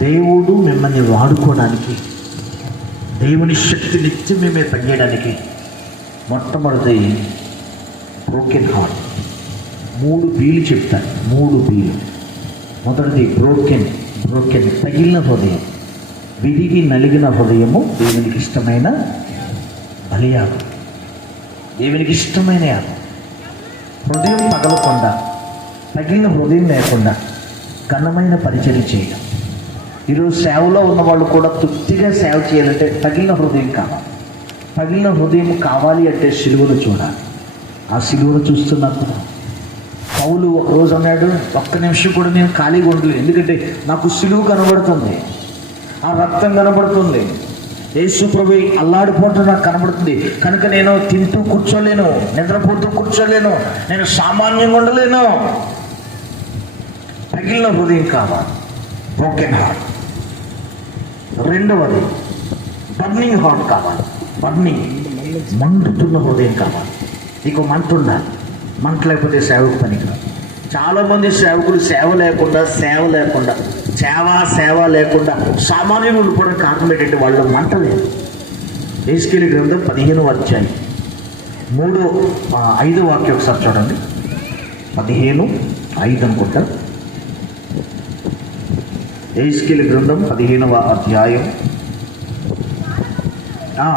దేవుడు మిమ్మల్ని వాడుకోవడానికి దేవుని శక్తి నిత్యం మేమే పనిచేయడానికి మొట్టమొదటి బ్రోకెన్ హార్ట్ మూడు బీలు చెప్తాను. మూడు బీలు. మొదటిది బ్రోకెన్ బ్రోకెన్ తగిలిన హృదయం. విరిగి నలిగిన హృదయము దేవునికి ఇష్టమైన బలియాగం. దేవునికి ఇష్టమైన యాగం. హృదయం పగలకుండా తగిలిన హృదయం లేకుండా ఘనమైన పరిచయం చేయడం. ఈరోజు సేవలో ఉన్నవాళ్ళు కూడా తృప్తిగా సేవ చేయాలంటే తగిలిన హృదయం కావాలి. తగిలిన హృదయం కావాలి అంటే సిలువను చూడాలి. ఆ సిలువను చూస్తున్నప్పుడు పౌలు ఒక రోజు అన్నాడు ఒక్క నిమిషం కూడా నేను ఖాళీగా ఉండలేదు. ఎందుకంటే నాకు సిలువు కనబడుతుంది. ఆ రక్తం కనబడుతుంది. యేసు ప్రభు అల్లాడిపోవటం నాకు కనబడుతుంది. కనుక నేను తింటూ కూర్చోలేను నిద్రపోతూ కూర్చోలేను నేను సామాన్యంగా ఉండలేను. తగిలిన హృదయం కావాలి. బ్రోకెన్ హార్ట్ రెండవది బర్నింగ్ హార్ట్ కావాలి. బర్నింగ్. మండుతున్న హృదయం కావాలి. నీకు మంట ఉండాలి మంట లేకపోతే సేవకు పనికిరాదు. చాలామంది సేవకులు సేవ లేకుండా సేవ లేకుండా సేవ సేవ లేకుండా సామాన్యులు ఉండిపోవడం కారణం ఏంటంటే వాళ్ళు మంట లేదు ఏసుకెళ్ళి గ్రంథం పదిహేను అధ్యాయం. మూడో ఐదో వాక్యం ఒకసారి చూడండి. పదిహేను ఐదు అనుకుంటా. ఏస్కిల్ గ్రంథం పదిహేనవ అధ్యాయం ఆ,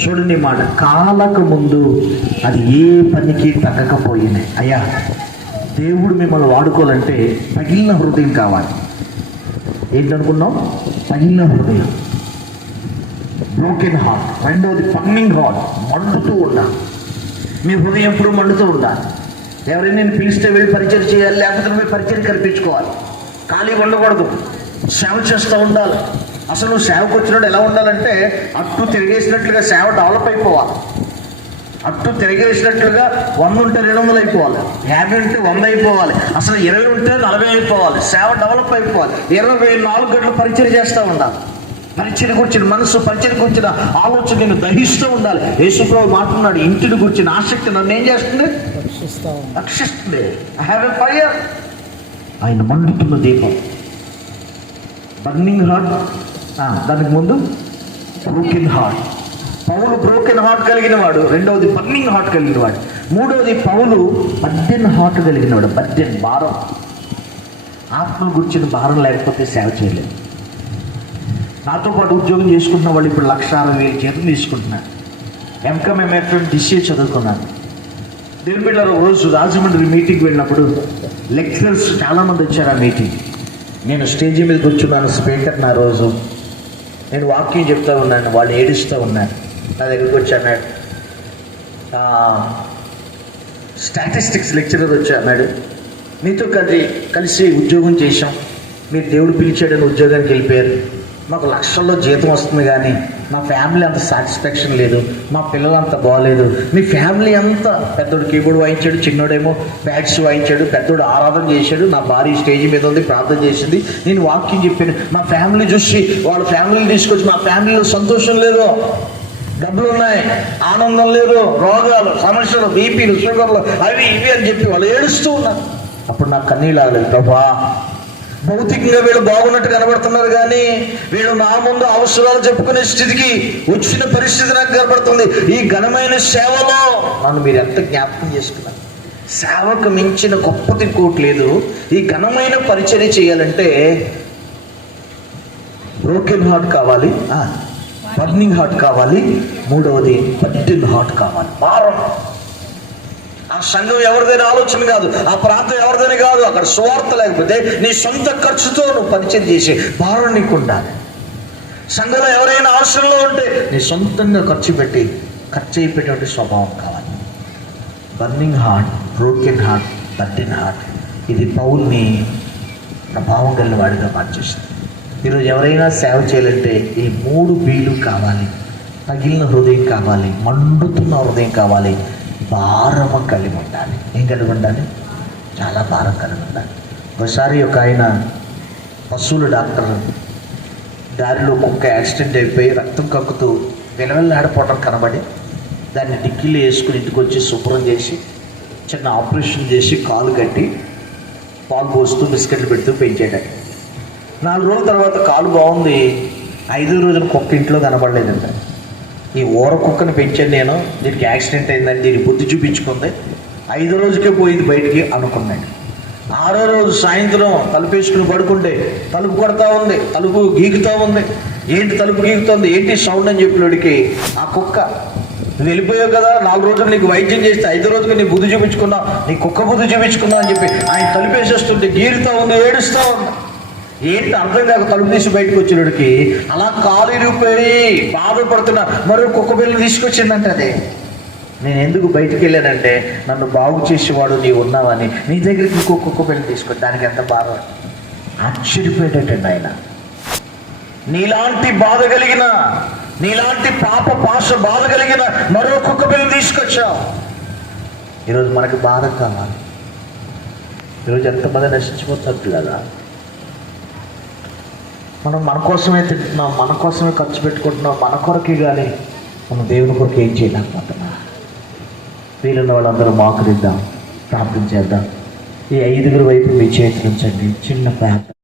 చూడండి మాట కాలకు ముందు అది ఏ పనికి తగ్గకపోయింది అయ్యా దేవుడు మిమ్మల్ని వాడుకోవాలంటే తగిలిన హృదయం కావాలి ఏంటనుకున్నాం తగిలిన హృదయం బ్రోకెన్ హార్ట్ రెండవది పన్నింగ్ హార్ట్ మండుతూ ఉండాలి మీ హృదయం ఎప్పుడు మండుతూ ఉండాలి ఎవరైనా నేను పిలిస్తే వెళ్ళి పరిచయం చేయాలి లేకపోతే నువ్వు పరిచయం కల్పించుకోవాలి ఖాళీగా ఉండకూడదు. సేవ చేస్తూ ఉండాలి. అసలు నువ్వు సేవకు వచ్చినట్టు ఎలా ఉండాలంటే అట్టు తిరిగేసినట్లుగా సేవ డెవలప్ అయిపోవాలి. అట్టు తిరిగేసినట్లుగా వంద ఉంటే రెండు వందలు అయిపోవాలి. యాభై ఉంటే వంద అయిపోవాలి. అసలు ఇరవై ఉంటే నలభై అయిపోవాలి. సేవ డెవలప్ అయిపోవాలి. ఇరవై నాలుగు గంటలు పరిచయం చేస్తూ ఉండాలి. పరిచయం కూర్చిన మనసు పరిచయం కూర్చిన ఆలోచన నేను దహిస్తూ ఉండాలి. యేసుప్రభు మాట్లాడు ఇంటిని కూర్చిన ఆసక్తి నన్ను ఏం చేస్తుంది? రక్షిస్తా రక్షిస్తుంది. ఐ హ్యావ్ ఎ ఫైర్ ఆయన మండుతున్న దీపం. బర్నింగ్ హార్ట్ దానికి ముందు broken heart Paul broken heart కలిగిన వాడు. రెండవది బర్నింగ్ హార్ట్ కలిగిన వాడు. మూడవది పౌలు బర్డెన్ హార్ట్ కలిగిన వాడు. బర్డెన్ భారం. ఆత్మ గురించిన భారం లేకపోతే సేవ చేయలేదు. నాతో పాటు ఉద్యోగం చేసుకుంటున్న వాళ్ళు ఇప్పుడు లక్ష అరవై వేలు జీతం తీసుకుంటున్నారు. ఎంకమ్ ఎంఎఫ్ఎం డిసిఏ చదువుకున్నాను దేవుని రోజు రాజమండ్రి మీటింగ్ వెళ్ళినప్పుడు లెక్చరర్స్ చాలామంది వచ్చారు ఆ మీటింగ్ నేను స్టేజ్ మీద కూర్చున్నాను స్పీకర్ నా రోజు. నేను వాక్యం చెప్తూ ఉన్నాను వాళ్ళు ఏడుస్తూ ఉన్నారు. నా దగ్గరికి వచ్చి అన్నాడు స్టాటిస్టిక్స్ లెక్చరర్ వచ్చి అన్నాడు మీతో కలిసి కలిసి ఉద్యోగం చేశాం. మీరు దేవుడు పిలిచాడని ఉద్యోగానికి వెళ్ళిపోయారు. మాకు లక్షల్లో జీతం వస్తుంది కానీ మా ఫ్యామిలీ అంత సాటిస్ఫాక్షన్ లేదు మా పిల్లలు అంత బాగలేదు మీ ఫ్యామిలీ అంతా పెద్దోడు కీబోర్డ్ వాయించాడు చిన్నోడేమో బ్యాట్స్ వాయించాడు పెద్దోడు ఆరాధన చేశాడు నా భార్య స్టేజ్ మీద ఉంది ప్రార్థన చేసింది. నేను వాక్యం చెప్పాను మా ఫ్యామిలీ చూసి వాళ్ళ ఫ్యామిలీని తీసుకొచ్చి మా ఫ్యామిలీలో సంతోషం లేదు. డబ్బులు ఉన్నాయి ఆనందం లేదు రోగాలు సమస్యలు బీపీలు షుగర్లు అవి ఇవి అని చెప్పి వాళ్ళు ఏడుస్తూ ఉన్నారు. అప్పుడు నాకు కన్నీళ్ళు ఆగలేదు ప్రభా భౌతికంగా వీళ్ళు బాగున్నట్టు కనబడుతున్నారు కానీ వీళ్ళు నా ముందు అవసరాలు చెప్పుకునే స్థితికి వచ్చిన పరిస్థితి నాకు కనబడుతుంది. ఈ ఘనమైన సేవలో నన్ను మీరు ఎంత జ్ఞాపకం చేసుకున్నారు? సేవకు మించిన గొప్పది ఇంకోటి లేదు. ఈ ఘనమైన పరిచయం చేయాలంటే బ్రోకెన్ హార్ట్ కావాలి బర్నింగ్ హార్ట్ కావాలి మూడవది బర్డెన్ హార్ట్ కావాలి. భారం ఆ సంఘం ఎవరిదైనా ఆలోచన కాదు ఆ ప్రాంతం ఎవరిదైనా కాదు అక్కడ స్వార్థ లేకపోతే నీ సొంత ఖర్చుతో నువ్వు పరిచయం చేసే భారం నీకు ఉండాలి సంఘంలో ఎవరైనా అవసరంలో ఉంటే నీ సొంతంగా ఖర్చు పెట్టి ఖర్చు అయిపోయేటువంటి స్వభావం కావాలి. Burning heart broken heart burden heart ఇది పౌల్ని ప్రభావం కలిగిన వాడిగా మార్చేస్తుంది ఈరోజు ఎవరైనా సేవ చేయాలంటే ఈ మూడు బీలు కావాలి. తగిలిన హృదయం కావాలి మండుతున్న హృదయం కావాలి. భారము కలిగి ఉండాలి. ఏం కలిగి ఉండాలి? చాలా భారం కలిగి ఉండాలి. ఒకసారి ఒక ఆయన పశువుల డాక్టర్ దారిలో కుక్క యాక్సిడెంట్ అయిపోయి రక్తం కక్కుతూ విలవెల్లాడిపోవడం కనబడి దాన్ని డిక్కీలో వేసుకుని ఇంటికి వచ్చి శుభ్రం చేసి చిన్న ఆపరేషన్ చేసి కాలు కట్టి పాలు పోస్తూ బిస్కెట్లు పెడుతూ పెంచేటట్టు నాలుగు రోజుల తర్వాత కాలు బాగుంది. ఐదో రోజున కుక్క ఇంట్లో కనబడలేదంట. ఈ ఊర కుక్కను పెంచాను నేను. దీనికి యాక్సిడెంట్ అయిందని దీని బుద్ధి చూపించుకుంది. ఐదో రోజుకే పోయింది బయటికి అనుకున్నాడు. ఆరో రోజు సాయంత్రం తలుపు వేసుకుని పడుకుంటే తలుపు కొడతా ఉంది తలుపు గీకుతా ఉంది. ఏంటి తలుపు గీకుతుంది? ఏంటి సౌండ్ అని చెప్పినోడికి ఆ కుక్క నువ్వు వెళ్ళిపోయావు కదా నాలుగు రోజులు నీకు వైద్యం చేస్తే ఐదో రోజుకి నీ బుద్ధి చూపించుకున్నావు నీ కుక్క బుద్ధి చూపించుకున్నావు అని చెప్పి ఆయన తలుపేసేస్తుంటే గీరుతా ఉంది ఏడుస్తూ ఉంది. ఏంటి అర్థం కాక తలుపు తీసి బయటకు వచ్చినోడికి? అలా కాలు ఇరిగిపోయి బాధపడుతున్న మరో కుక్క బిల్లు తీసుకొచ్చిందంట అది. నేను ఎందుకు బయటికి వెళ్ళానంటే నన్ను బాగు చేసేవాడు నీవు ఉన్నావని నీ దగ్గరికి ఇంకో కుక్క బిల్లు తీసుకొచ్చి దానికి ఎంత బాధ? ఆశ్చర్యపోయేటట్టండి ఆయన నీలాంటి బాధ కలిగిన నీలాంటి పాప పాశ బాధ కలిగిన మరో కుక్క బిల్లు తీసుకొచ్చావు. ఈరోజు మనకి బాధ కావాలి. ఈరోజు ఎంతమంది నశించిపోతారు కదా మనం మన కోసమే తింటున్నాం మన కోసమే ఖర్చు పెట్టుకుంటున్నాం మన కొరకే కానీ మనం దేవుని కొరకు ఏం చేయలేకపోతున్నా. వీలున్న వాళ్ళందరూ మోకరిద్దాం ప్రార్థన చేద్దాం. ఈ ఐదుగురు వైపు మీ చేతులు ఉంచండి. చిన్న ప్రార్థన.